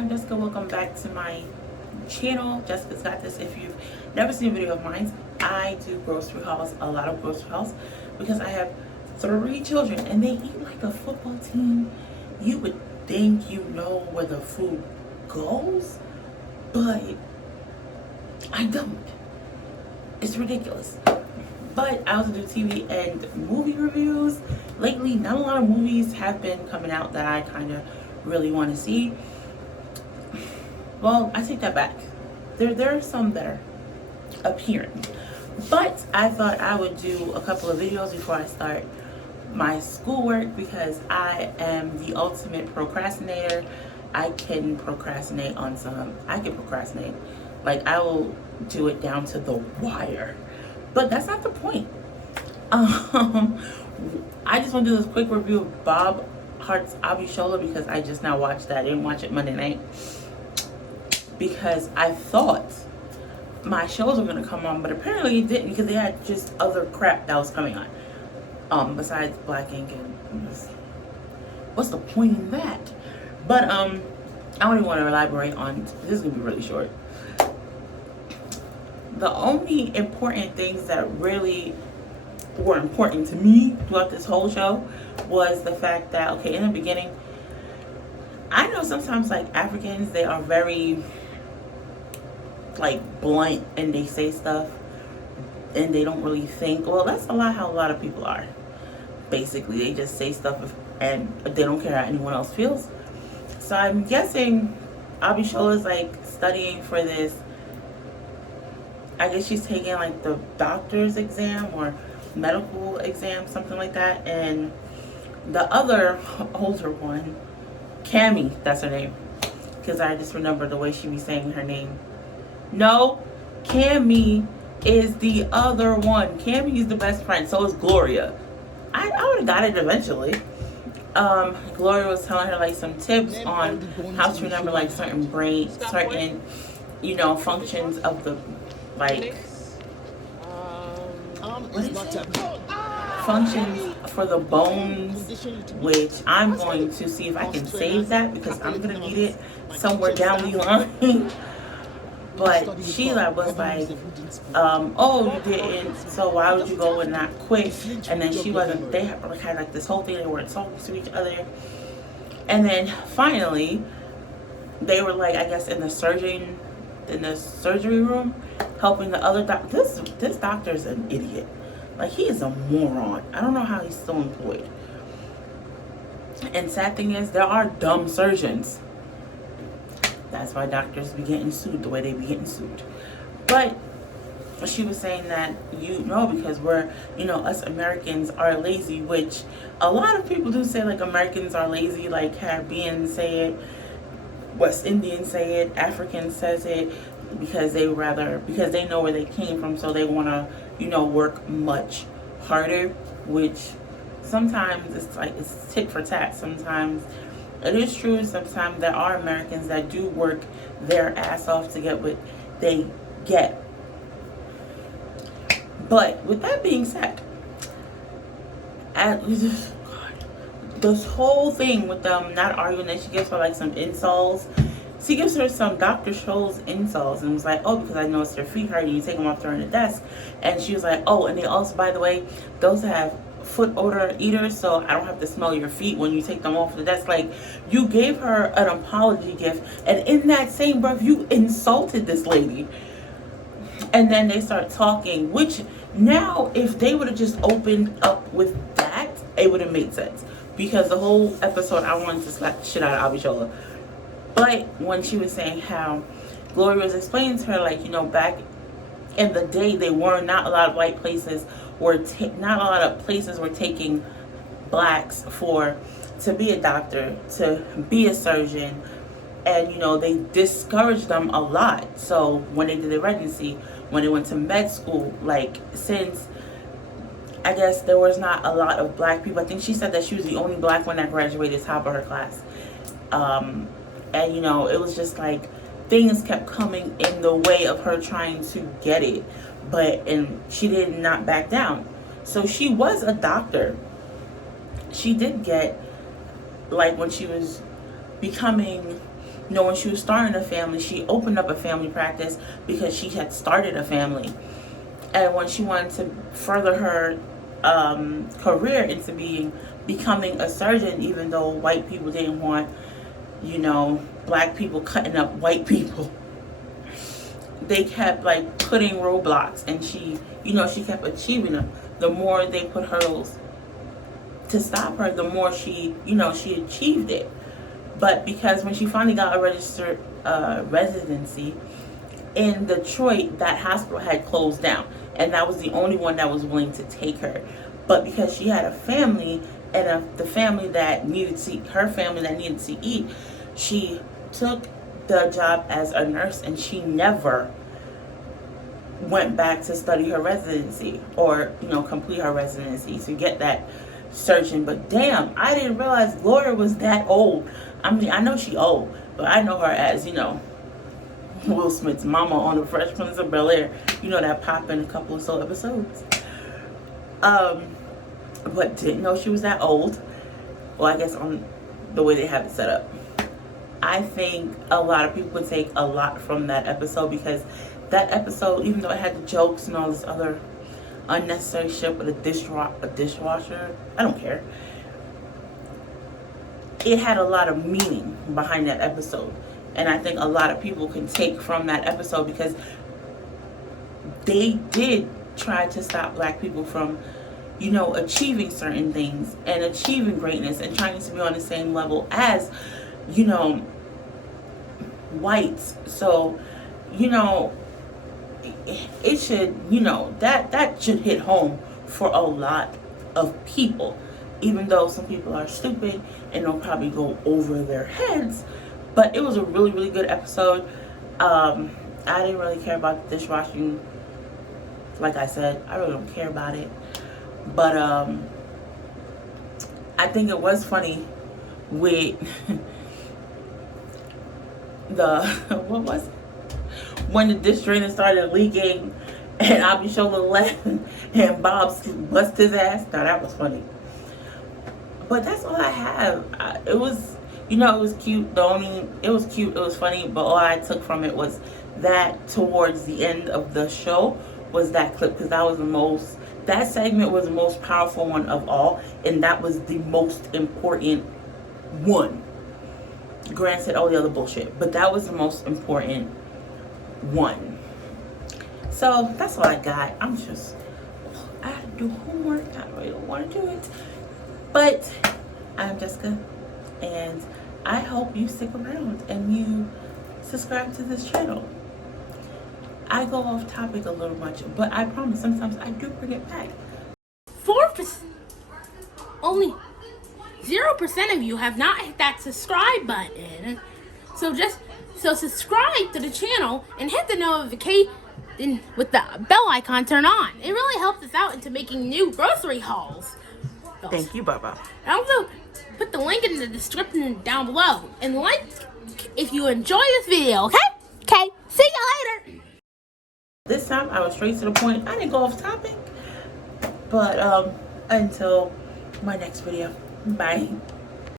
I'm Jessica. Welcome back to my channel. Jessica's Got This. If you've never seen a video of mine, I do grocery hauls, a lot of grocery hauls, because I have 3 children and they eat like a football team. You would think you know where the food goes, but I don't. It's ridiculous. But I also do TV and movie reviews. Lately, not a lot of movies have been coming out that I kind of really want to see. Well, I take that back. There are some that are appearing. But I thought I would do a couple of videos before I start my schoolwork, because I am the ultimate procrastinator. I can procrastinate. Like, I will do it down to the wire. But that's not the point. I just want to do this quick review of Bob Hart's Abishola, because I just now watched that. I didn't watch it Monday night because I thought my shows were going to come on, but apparently it didn't, because they had just other crap that was coming on. Besides Black Ink, and what's the point in that? But I don't even want to elaborate on, this is going to be really short. The only important things that really were important to me throughout this whole show was the fact that, okay, in the beginning, I know sometimes like Africans, they are very like blunt and they say stuff and they don't really think. Well, that's a lot how a lot of people are. Basically, they just say stuff and they don't care how anyone else feels. So I'm guessing Abishola is like studying for this. I guess she's taking like the doctor's exam or medical exam, something like that. And the other older one, Cammy, that's her name, because I just remember the way she be saying her name. No, Cammy is the other one. Cammy is the best friend. So is Gloria. I would have got it eventually. Gloria was telling her like some tips on how to remember like certain functions of the like functions for the bones, which I'm going to see if I can save that, because I'm gonna need it somewhere down the line. But Sheila was like, oh, you didn't, so why would you go and not quit? And then she wasn't, they had like this whole thing, they weren't talking to each other. And then finally, they were like, I guess in the surgery room, helping the other doctor. This doctor's an idiot. Like, he is a moron. I don't know how he's still employed. And sad thing is, there are dumb surgeons. That's why doctors be getting sued the way they be getting sued. But she was saying that, because we're, us Americans are lazy, which a lot of people do say, like, Americans are lazy, like Caribbeans say it, West Indians say it, Africans says it, because they know where they came from, so they want to, work much harder, which sometimes it's tit for tat. Sometimes it is true. Sometimes there are Americans that do work their ass off to get what they get. But with that being said, this whole thing with them not arguing, that she gives her like some insults. She gives her some Dr. Scholl's insults and was like, oh, because I noticed your feet hurt and you take them off during the desk. And she was like, oh, and they also, by the way, those have foot odor eaters, so I don't have to smell your feet when you take them off the desk. Like, you gave her an apology gift, and in that same breath, you insulted this lady. And then they start talking, which now, if they would have just opened up with that, it would have made sense. Because the whole episode, I wanted to slap the shit out of Abishola. But when she was saying how Gloria was explaining to her, like, back in the day, they were not a lot of white places, or not a lot of places were taking blacks to be a doctor, to be a surgeon, and they discouraged them a lot. So when they did the residency, when they went to med school, like, since I guess there was not a lot of black people, I think she said that she was the only black one that graduated top of her class. And it was just like things kept coming in the way of her trying to get it, and she did not back down. So she was a doctor. She did get, like, when she was becoming when she was starting a family, she opened up a family practice because she had started a family. And when she wanted to further her career into becoming a surgeon, even though white people didn't want, black people cutting up white people, they kept like putting roadblocks, and she kept achieving them. The more they put hurdles to stop her, the more she achieved it. But because when she finally got a registered residency in Detroit, that hospital had closed down, and that was the only one that was willing to take her. But because she had a family, and the family that needed to eat, she took the job as a nurse, and she never went back to study her residency or complete her residency to get that surgeon. But damn, I didn't realize Gloria was that old. I mean, I know she old, but I know her as Will Smith's mama on The Fresh Prince of Bel-Air. That popped in a couple of episodes. But didn't know she was that old. Well, I guess on the way they have it set up. I think a lot of people would take a lot from that episode, because that episode, even though it had the jokes and all this other unnecessary shit with a dishwasher, I don't care. It had a lot of meaning behind that episode. And I think a lot of people can take from that episode, because they did try to stop black people from, achieving certain things and achieving greatness and trying to be on the same level as, whites. So, it should, that should hit home for a lot of people, even though some people are stupid and they'll probably go over their heads. But it was a really, really good episode. I didn't really care about the dishwashing. Like I said, I really don't care about it. But I think it was funny with what was it? When the dish drainer started leaking and Abishola left and Bob busted his ass. Now that was funny. But that's all I have. It was, it was cute. It was cute. It was funny. But all I took from it was that towards the end of the show was that clip, because that segment was the most powerful one of all, and that was the most important one. Granted, all the other bullshit, but that was the most important one. So that's all I got. I have to do homework. I really don't want to do it, but I'm Jessica, and I hope you stick around and you subscribe to this channel. I go off topic a little much, but I promise sometimes I do bring it back. 4%, only 0% of you have not hit that subscribe button. So subscribe to the channel and hit the notification with the bell icon turned on. It really helps us out into making new grocery hauls. Thank you, Baba. And also, put the link in the description down below. And like if you enjoy this video, okay? Okay, see you later. This time I was straight to the point. I didn't go off topic. But until my next video. Bye.